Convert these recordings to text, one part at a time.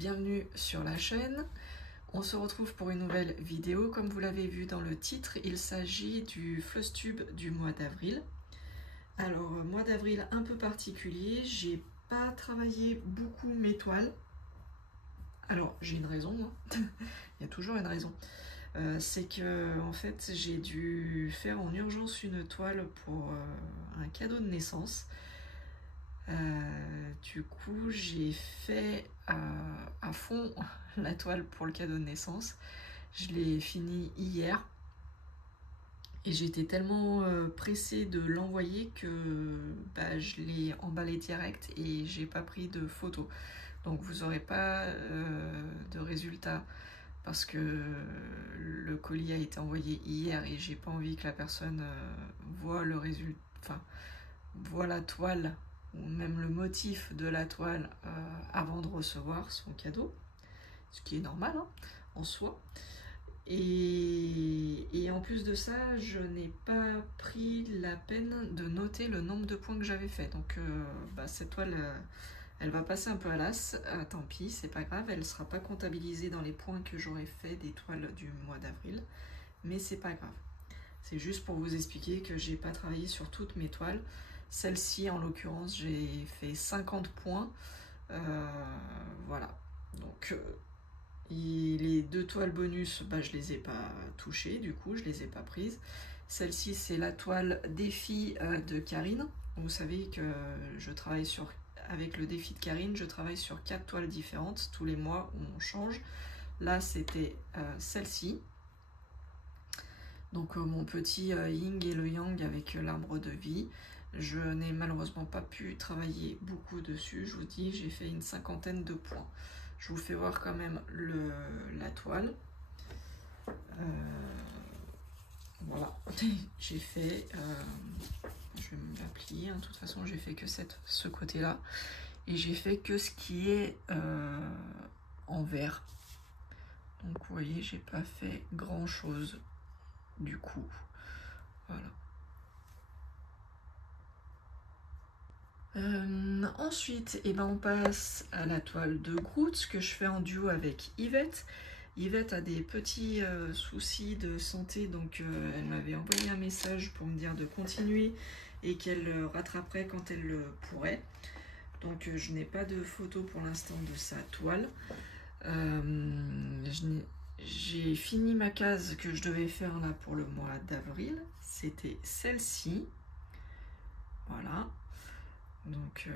bienvenue sur la chaîne. On se retrouve pour une nouvelle vidéo. Comme vous l'avez vu dans le titre, il s'agit du Flosstube du mois d'avril. Alors, mois d'avril un peu particulier, j'ai pas travaillé beaucoup mes toiles. Alors, j'ai une raison, hein. Il y a toujours une raison. C'est que en fait, j'ai dû faire en urgence une toile pour un cadeau de naissance. Du coup, j'ai fait à fond la toile pour le cadeau de naissance. Je l'ai fini hier et j'étais tellement pressée de l'envoyer que je l'ai emballé direct et j'ai pas pris de photos. Donc vous n'aurez pas de résultat parce que le colis a été envoyé hier et j'ai pas envie que la personne voit le résultat, enfin voit la toile ou même le motif de la toile avant de recevoir son cadeau, ce qui est normal hein, en soi. Et en plus de ça, je n'ai pas pris la peine de noter le nombre de points que j'avais fait. Donc cette toile, elle va passer un peu à l'as. Tant pis, c'est pas grave, elle ne sera pas comptabilisée dans les points que j'aurais fait des toiles du mois d'avril. Mais c'est pas grave. C'est juste pour vous expliquer que j'ai pas travaillé sur toutes mes toiles. Celle-ci, en l'occurrence, j'ai fait 50 points. Voilà. Donc, les deux toiles bonus, je les ai pas touchées, du coup, je les ai pas prises. Celle-ci, c'est la toile défi de Karine. Vous savez que je travaille avec le défi de Karine, je travaille sur 4 toiles différentes. Tous les mois, on change. Là, c'était celle-ci. Donc mon petit yin et le yang avec l'arbre de vie. Je n'ai malheureusement pas pu travailler beaucoup dessus. Je vous dis, j'ai fait une 50aine de points. Je vous fais voir quand même la toile. Voilà, j'ai fait... je vais me la plier, hein. De toute façon, j'ai fait que ce côté-là. Et j'ai fait que ce qui est en vert. Donc vous voyez, j'ai pas fait grand-chose. Du coup, voilà. Ensuite, on passe à la toile de Groot, que je fais en duo avec Yvette. Yvette a des petits soucis de santé, donc elle m'avait envoyé un message pour me dire de continuer et qu'elle rattraperait quand elle le pourrait. Donc je n'ai pas de photo pour l'instant de sa toile. J'ai fini ma case que je devais faire là pour le mois d'avril. C'était celle-ci. Voilà. Donc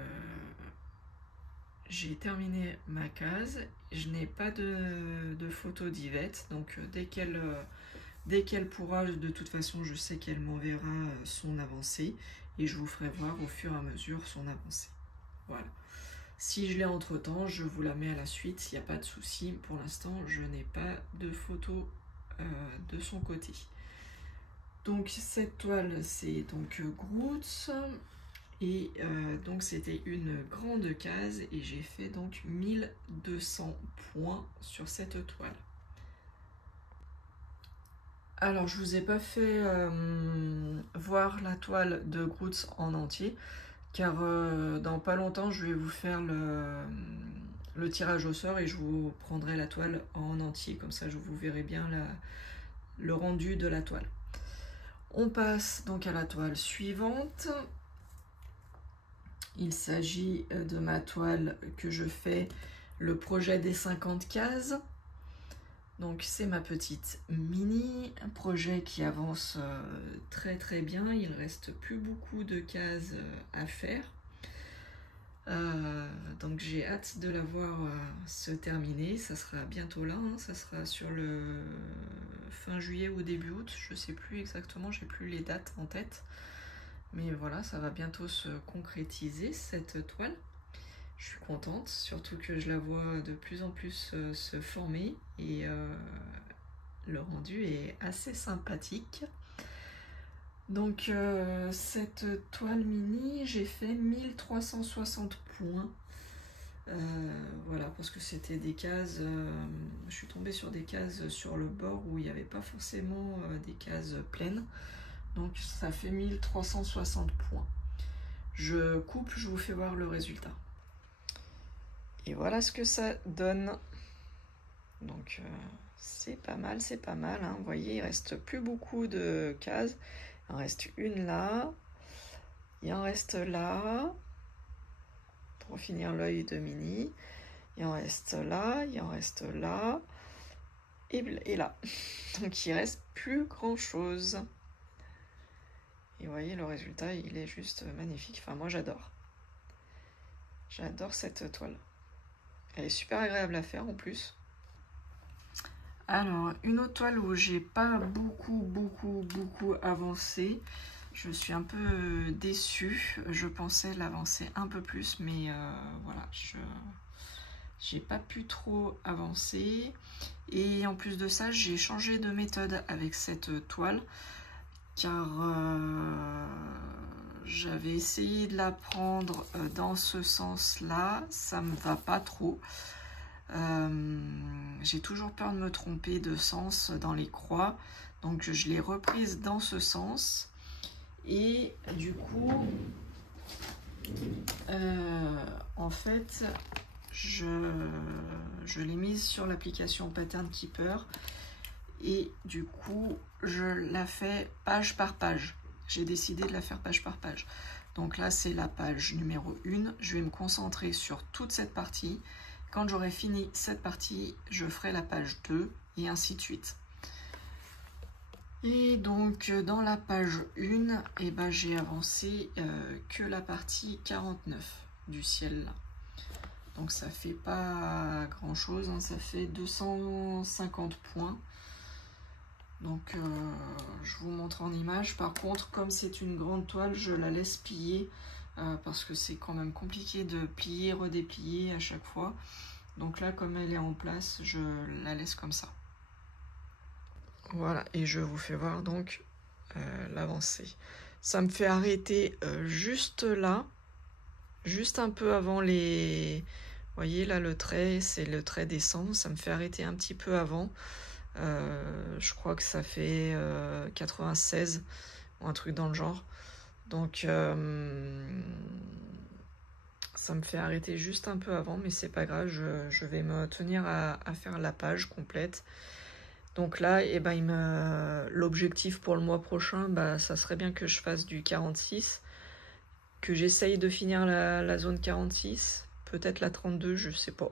j'ai terminé ma case. Je n'ai pas de photo d'Yvette. Donc dès qu'elle pourra, de toute façon, je sais qu'elle m'enverra son avancée. Et je vous ferai voir au fur et à mesure son avancée. Voilà. Si je l'ai entre temps, je vous la mets à la suite, il n'y a pas de souci. Pour l'instant, je n'ai pas de photo de son côté. Donc cette toile, c'est donc Groot. Et donc c'était une grande case et j'ai fait donc 1200 points sur cette toile. Alors je vous ai pas fait voir la toile de Groot en entier. Car dans pas longtemps, je vais vous faire le tirage au sort et je vous prendrai la toile en entier. Comme ça, je vous verrai bien le rendu de la toile. On passe donc à la toile suivante. Il s'agit de ma toile que je fais, le projet des 50 cases. Donc c'est ma petite mini, un projet qui avance très très bien. Il ne reste plus beaucoup de cases à faire. Donc j'ai hâte de la voir se terminer. Ça sera bientôt là, hein. Ça sera sur le fin juillet ou début août. Je sais plus exactement, j'ai plus les dates en tête. Mais voilà, ça va bientôt se concrétiser cette toile. Je suis contente, surtout que je la vois de plus en plus se former et le rendu est assez sympathique. Donc cette toile mini, j'ai fait 1360 points. Voilà, parce que c'était des cases, je suis tombée sur des cases sur le bord où il n'y avait pas forcément des cases pleines. Donc ça fait 1360 points. Je coupe, je vous fais voir le résultat. Et voilà ce que ça donne. Donc c'est pas mal, hein. Vous voyez, il reste plus beaucoup de cases. Il en reste une là. Il en reste là. Pour finir l'œil de Minnie. Il en reste là, il en reste là. Et là. Donc il reste plus grand chose. Et vous voyez, le résultat, il est juste magnifique. Enfin, moi, j'adore. J'adore cette toile. Elle est super agréable à faire en plus. Alors, une autre toile où j'ai pas beaucoup avancé. Je suis un peu déçue. Je pensais l'avancer un peu plus, mais voilà, j'ai pas pu trop avancer. Et en plus de ça, j'ai changé de méthode avec cette toile, car j'avais essayé de la prendre dans ce sens-là, ça me va pas trop. J'ai toujours peur de me tromper de sens dans les croix, donc je l'ai reprise dans ce sens. Et du coup, en fait, je l'ai mise sur l'application Pattern Keeper. Et du coup, je la fais page par page. J'ai décidé de la faire page par page. Donc là, c'est la page numéro 1. Je vais me concentrer sur toute cette partie. Quand j'aurai fini cette partie, je ferai la page 2 et ainsi de suite. Et donc, dans la page 1, eh ben, j'ai avancé que la partie 49 du ciel. Donc, ça fait pas grand-chose, hein, ça fait 250 points. Donc je vous montre en image. Par contre, comme c'est une grande toile, je la laisse plier parce que c'est quand même compliqué de plier, redéplier à chaque fois. Donc là, comme elle est en place, je la laisse comme ça. Voilà, et je vous fais voir donc l'avancée. Ça me fait arrêter juste là, juste un peu avant les... Vous voyez là, le trait, c'est le trait descend. Ça me fait arrêter un petit peu avant. Je crois que ça fait 96 ou un truc dans le genre. Donc ça me fait arrêter juste un peu avant, mais c'est pas grave, je vais me tenir à faire la page complète. Donc là, eh ben, l'objectif pour le mois prochain, bah, ça serait bien que je fasse du 46, que j'essaye de finir la zone 46, peut-être la 32, je sais pas.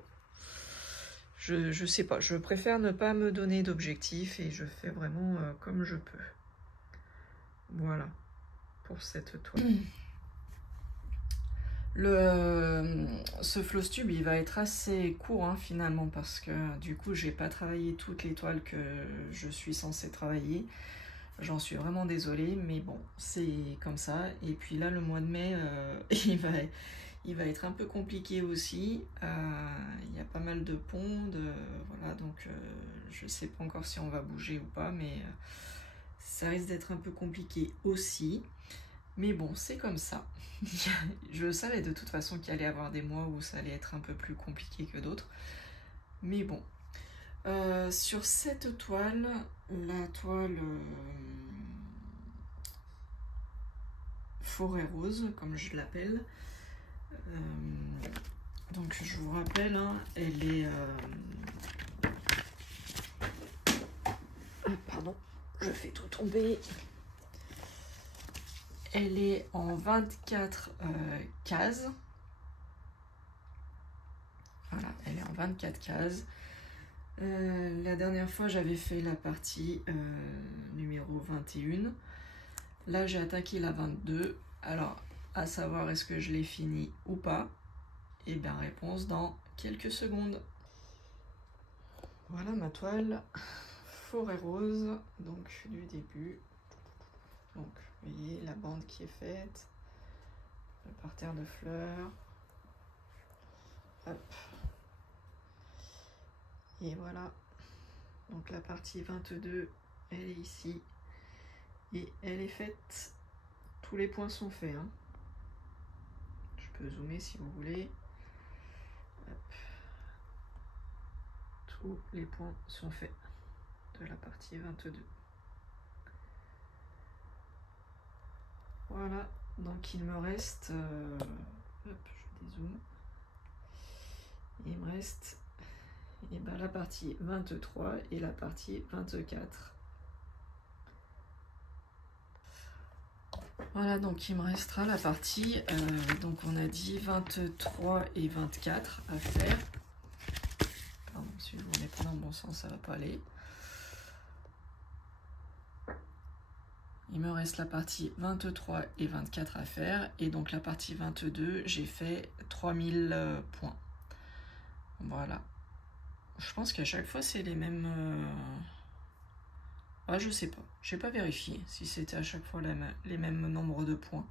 Je sais pas, je préfère ne pas me donner d'objectif et je fais vraiment comme je peux. Voilà, pour cette toile. Ce floss tube, il va être assez court hein, finalement, parce que du coup, j'ai pas travaillé toutes les toiles que je suis censée travailler. J'en suis vraiment désolée, mais bon, c'est comme ça. Et puis là, le mois de mai, il va être un peu compliqué aussi. Il y a pas mal de ponts, voilà, donc je sais pas encore si on va bouger ou pas, mais ça risque d'être un peu compliqué aussi. Mais bon, c'est comme ça. Je savais de toute façon qu'il allait y avoir des mois où ça allait être un peu plus compliqué que d'autres. Mais bon. Sur cette toile, la toile forêt rose, comme je l'appelle. Donc je vous rappelle, hein, elle est... pardon, je fais tout tomber. Elle est en 24 cases. Voilà, elle est en 24 cases. La dernière fois, j'avais fait la partie numéro 21. Là, j'ai attaqué la 22. Alors, à savoir, est-ce que je l'ai fini ou pas? Et bien, réponse dans quelques secondes. Voilà ma toile forêt rose, donc du début. Donc, vous voyez la bande qui est faite, le parterre de fleurs. Hop. Et voilà. Donc la partie 22, elle est ici. Et elle est faite. Tous les points sont faits. Hein. Je peux zoomer si vous voulez. Hop. Tous les points sont faits de la partie 22. Voilà, donc il me reste, hop, je dézoome, Il me reste et ben, la partie 23 et la partie 24. Voilà, donc il me restera la partie, donc on a dit 23 et 24 à faire. Pardon, si je vous mets pas dans le bon sens, ça va pas aller. Il me reste la partie 23 et 24 à faire. Et donc la partie 22, j'ai fait 3000 points. Voilà. Je pense qu'à chaque fois, c'est les mêmes... Ah, je sais pas. J'ai pas vérifié si c'était à chaque fois les mêmes nombres de points.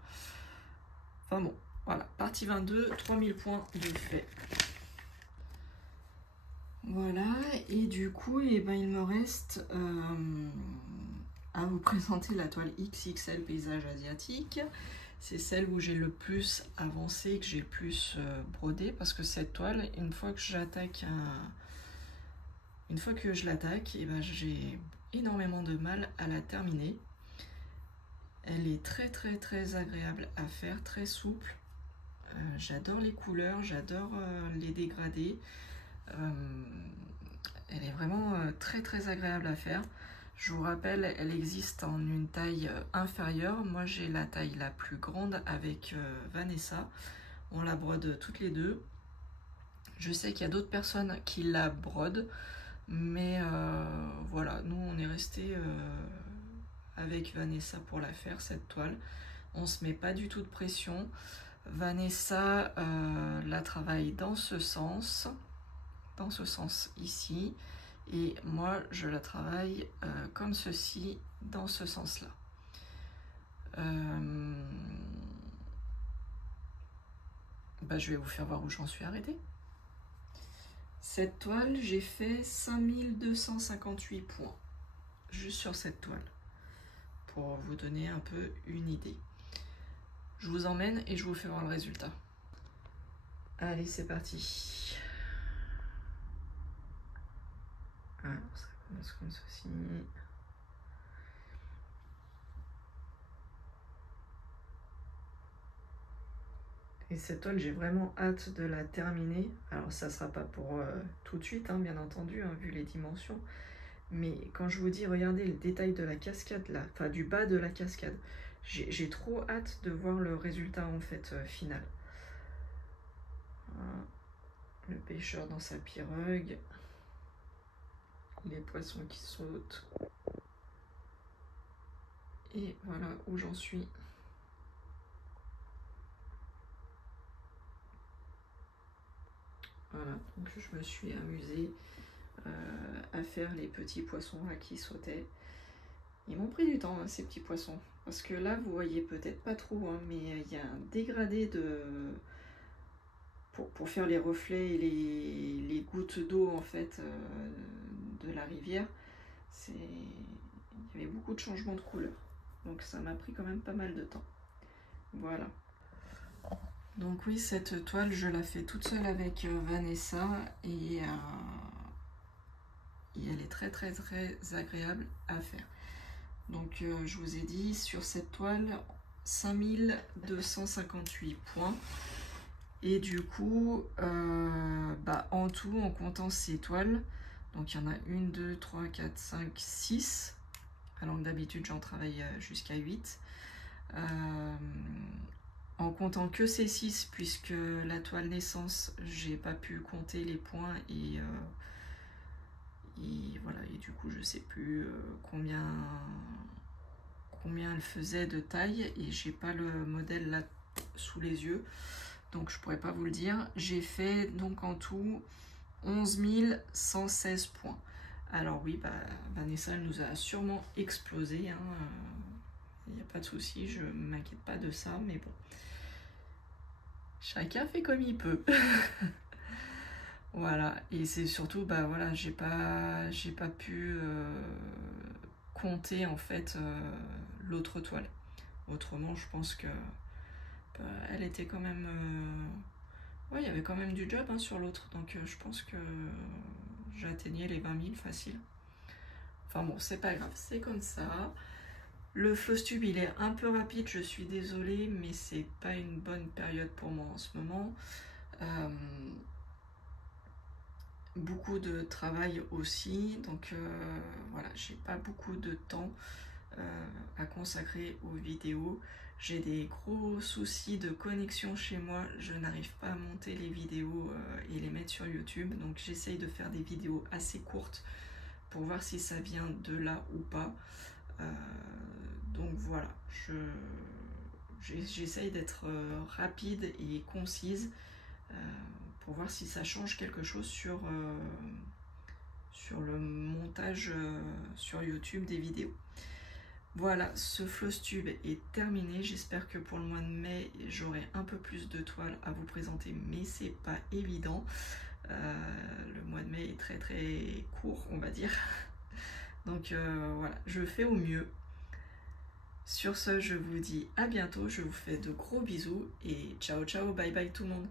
Enfin bon, voilà. Partie 22, 3000 points de fait. Voilà. Et du coup, eh ben, il me reste à vous présenter la toile XXL paysage asiatique. C'est celle où j'ai le plus avancé, que j'ai le plus brodé. Parce que cette toile, une fois que j'attaque eh ben, j'ai énormément de mal à la terminer. Elle est très très très agréable à faire, très souple. J'adore les couleurs, j'adore les dégradés. Elle est vraiment très très agréable à faire. Je vous rappelle, elle existe en une taille inférieure. Moi j'ai la taille la plus grande avec Vanessa. On la brode toutes les deux. Je sais qu'il y a d'autres personnes qui la brodent. Mais voilà, nous on est resté avec Vanessa pour la faire, cette toile. On se met pas du tout de pression. Vanessa la travaille dans ce sens ici. Et moi je la travaille comme ceci, dans ce sens-là. Je vais vous faire voir où j'en suis arrêtée. Cette toile, j'ai fait 5258 points, juste sur cette toile, pour vous donner un peu une idée. Je vous emmène et je vous fais voir le résultat. Allez, c'est parti. Alors, ça commence comme ceci. Et cette toile, j'ai vraiment hâte de la terminer. Alors, ça ne sera pas pour tout de suite, hein, bien entendu, hein, vu les dimensions. Mais quand je vous dis, regardez le détail de la cascade, là, enfin du bas de la cascade, j'ai trop hâte de voir le résultat, en fait, final. Voilà. Le pêcheur dans sa pirogue. Les poissons qui sautent. Et voilà où j'en suis. Voilà, donc je me suis amusée à faire les petits poissons là qui sautaient. Ils m'ont pris du temps, hein, ces petits poissons. Parce que là, vous voyez peut-être pas trop, hein, mais il y a un dégradé de... Pour faire les reflets et les gouttes d'eau en fait de la rivière. Il y avait beaucoup de changements de couleur. Donc ça m'a pris quand même pas mal de temps. Voilà. Donc oui, cette toile, je la fais toute seule avec Vanessa et elle est très très très agréable à faire. Donc je vous ai dit, sur cette toile, 5258 points. Et du coup, en tout, en comptant ces toiles, donc il y en a 1, 2, 3, 4, 5, 6, alors que d'habitude j'en travaille jusqu'à 8. En comptant que ces 6, puisque la toile naissance, j'ai pas pu compter les points et voilà, et du coup je sais plus combien elle faisait de taille et j'ai pas le modèle là sous les yeux, donc je pourrais pas vous le dire. J'ai fait donc en tout 11 116 points. Alors oui, Vanessa elle nous a sûrement explosé, hein, il n'y a pas de souci, je m'inquiète pas de ça, mais bon, chacun fait comme il peut. Voilà, et c'est surtout, voilà, j'ai pas pu compter en fait l'autre toile. Autrement, je pense que elle était quand même... ouais, il y avait quand même du job hein, sur l'autre, donc je pense que j'atteignais les 20 000 facile. Enfin bon, c'est pas grave, c'est comme ça. Le floss tube, il est un peu rapide, je suis désolée, mais c'est pas une bonne période pour moi en ce moment. beaucoup de travail aussi, donc voilà, j'ai pas beaucoup de temps à consacrer aux vidéos. J'ai des gros soucis de connexion chez moi, je n'arrive pas à monter les vidéos et les mettre sur YouTube, donc j'essaye de faire des vidéos assez courtes pour voir si ça vient de là ou pas. Donc voilà, j'essaye d'être rapide et concise pour voir si ça change quelque chose sur le montage sur YouTube des vidéos. Voilà, ce Flosstube est terminé. J'espère que pour le mois de mai, j'aurai un peu plus de toiles à vous présenter, mais c'est pas évident. Le mois de mai est très très court, on va dire. Donc voilà, je fais au mieux. Sur ce, je vous dis à bientôt. Je vous fais de gros bisous et ciao ciao, bye bye tout le monde.